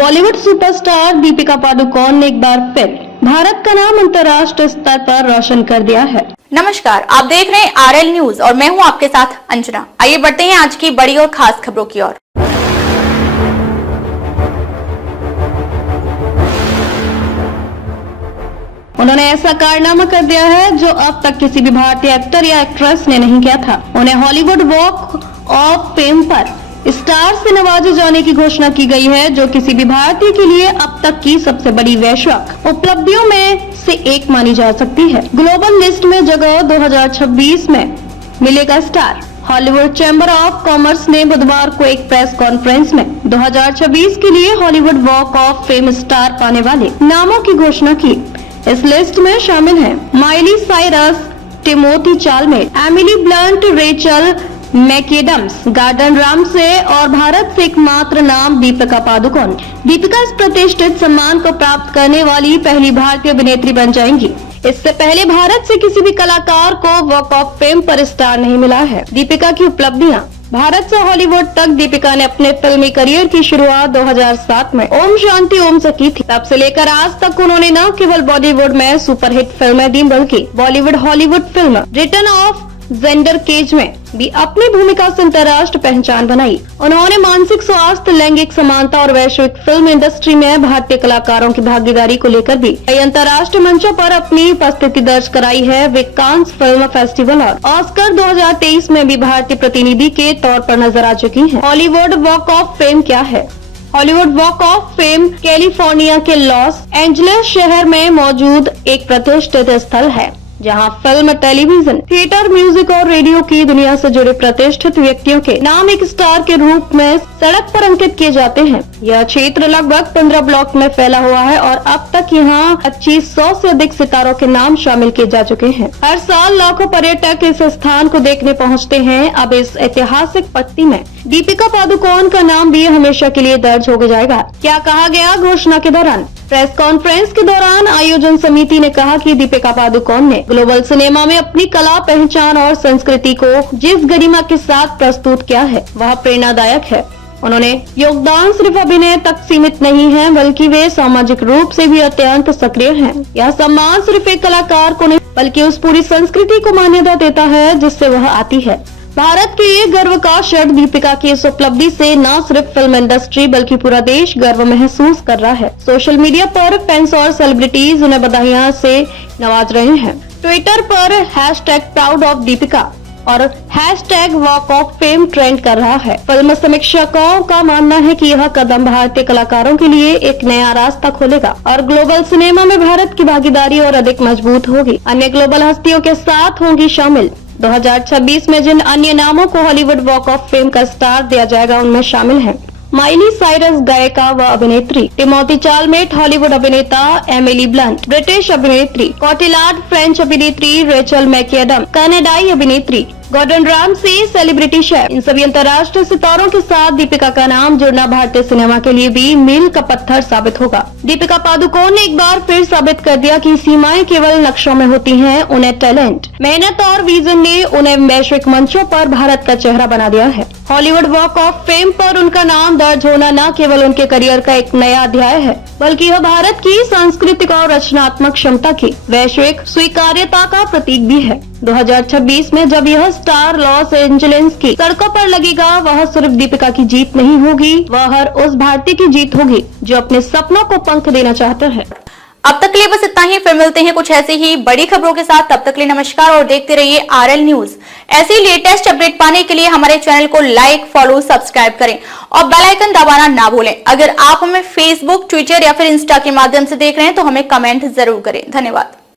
Bollywood superstar Deepika Padukone ने एक बार फिर भारत का नाम अंतर्राष्ट्रीय स्तर पर रोशन कर दिया है। नमस्कार, आप देख रहे हैं RL न्यूज और मैं हूं आपके साथ अंजना। आइए बढ़ते हैं आज की बड़ी और खास खबरों की ओर। उन्होंने ऐसा कारनामा कर दिया है जो अब तक किसी भी भारतीय एक्टर या एक्ट्रेस ने नहीं किया था। उन्हें हॉलीवुड वॉक ऑफ फेम पर स्टार से नवाजे जाने की घोषणा की गई है, जो किसी भी भारतीय के लिए अब तक की सबसे बड़ी वैश्विक उपलब्धियों में से एक मानी जा सकती है। ग्लोबल लिस्ट में जगह 2026 में मिलेगा star. Hollywood chamber of commerce ने बुधवार को एक प्रेस कॉन्फ्रेंस में 2026 के लिए Hollywood walk of fame star पाने वाले नामों की घोषणा की। इस लिस्ट में शामिल हैं Miley Cyrus, Timothee Chalamet, Emily Blunt, Rachel McAdams, Gordon Ramsay और भारत से एकमात्र नाम दीपिका पादुकोण। दीपिका इस प्रतिष्ठित सम्मान को प्राप्त करने वाली पहली भारतीय अभिनेत्री बन जाएंगी। इससे पहले भारत से किसी भी कलाकार को वॉक ऑफ फेम पर स्टार नहीं मिला है। दीपिका की उपलब्धियां। भारत से हॉलीवुड तक दीपिका ने अपने फिल्मी करियर की शुरुआत 2007 में ओम शांति ओम से की थी। तब से लेकर आज तक उन्होंने न केवल बॉलीवुड में सुपरहिट फिल्में दी, बल्कि Bollywood Hollywood film return of Xander Cage में भी अपनी भूमिका से अंतर्राष्ट्रीय पहचान बनाई। उन्होंने मानसिक स्वास्थ्य, लैंगिक समानता और वैश्विक फिल्म इंडस्ट्री में भारतीय कलाकारों की भागीदारी को लेकर भी कई अंतर्राष्ट्रीय मंचों पर अपनी उपस्थिति दर्ज कराई है। वे कांस फिल्म फेस्टिवल और ऑस्कर 2023 में भी भारतीय प्रतिनिधि के तौर पर नजर आ चुकी हैं। हॉलीवुड वॉक ऑफ फेम क्या है? Hollywood walk of fame California के लॉस एंजलिस शहर में मौजूद एक प्रतिष्ठित स्थल है, जहां फिल्म, टेलीविजन, थिएटर, म्यूजिक और रेडियो की दुनिया से जुड़े प्रतिष्ठित व्यक्तियों के नाम एक स्टार के रूप में सड़क पर अंकित किए जाते हैं। यह क्षेत्र लगभग 15 ब्लॉक में फैला हुआ है और अब तक यहां 2500 से अधिक सितारों के नाम शामिल किए जा चुके हैं। हर साल लाखों पर्यटक इस स्थान को देखने पहुंचते हैं। अब इस ऐतिहासिक पत्ती में दीपिका पादुकोण का नाम भी हमेशा के लिए दर्ज हो जाएगा। क्या कहा गया घोषणा के दौरान? प्रेस कॉन्फ्रेंस के दौरान आयोजन समिति ने कहा कि दीपिका पादुकोण ने ग्लोबल सिनेमा में अपनी कला, पहचान और संस्कृति को जिस गरिमा के साथ प्रस्तुत किया है, वह प्रेरणादायक है। उन्होंने योगदान सिर्फ अभिनय तक सीमित नहीं है, बल्कि वे सामाजिक रूप से भी अत्यंत सक्रिय हैं। यह सम्मान सिर्फ एक कलाकार को नहीं, बल्कि उस पूरी संस्कृति को मान्यता देता है जिससे वह आती है। भारत के लिए गर्व का क्षण। दीपिका की इस उपलब्धि से न सिर्फ फिल्म इंडस्ट्री बल्कि पूरा देश गर्व महसूस कर रहा है। सोशल मीडिया पर फैंस और सेलिब्रिटीज उन्हें बधाइयां से नवाज रहे हैं। ट्विटर पर #प्राउड ऑफ दीपिका और #वॉक ऑफ फेम ट्रेंड कर रहा है। फिल्म समीक्षकों का मानना है कि यह कदम भारतीय कलाकारों के लिए एक नया रास्ता खोलेगा और ग्लोबल सिनेमा में भारत की भागीदारी और अधिक मजबूत होगी। अन्य ग्लोबल हस्तियों के साथ होंगी शामिल। 2026 में जिन अन्य नामों को हॉलीवुड वॉक ऑफ फेम का स्टार दिया जाएगा, उनमें शामिल हैं माइली साइरस, गायिका व अभिनेत्री, टिमोथी चालमेट, हॉलीवुड अभिनेता, एमिली ब्लंट, ब्रिटिश अभिनेत्री, कॉटिलार्ड, फ्रेंच अभिनेत्री, रेचल मैकेडम, कनाडाई अभिनेत्री, गॉर्डन रामसे, सेलिब्रिटी शेफ। इन सभी अंतर्राष्ट्रीय सितारों के साथ दीपिका का नाम जुड़ना भारतीय सिनेमा के लिए भी मील का पत्थर साबित होगा। दीपिका पादुकोण ने एक बार फिर साबित कर दिया कि सीमाएं केवल नक्शों में होती हैं। उन्हें टैलेंट, मेहनत और विजन ने उन्हें वैश्विक मंचों पर भारत का चेहरा बना दिया है। हॉलीवुड वॉक ऑफ फेम पर उनका नाम दर्ज होना न केवल उनके करियर का एक नया अध्याय है, बल्कि यह भारत की सांस्कृतिक और रचनात्मक क्षमता की वैश्विक स्वीकार्यता का प्रतीक भी है। 2026 में जब यह स्टार लॉस एंजलिस की सड़कों पर लगेगा, वह सिर्फ दीपिका की जीत नहीं होगी, वह हर उस भारतीय की जीत होगी जो अपने सपनों को पंख देना चाहता है। अब तक के लिए बस इतना ही। फिर मिलते हैं कुछ ऐसी ही बड़ी खबरों के साथ। तब तक के लिए नमस्कार और देखते रहिए RL न्यूज। ऐसी लेटेस्ट अपडेट पाने के लिए हमारे चैनल को लाइक, फॉलो, सब्सक्राइब करें और बेल आइकन दबाना ना भूलें। अगर आप हमें फेसबुक, ट्विटर या फिर इंस्टा के माध्यम से देख रहे हैं तो हमें कमेंट जरूर करें। धन्यवाद।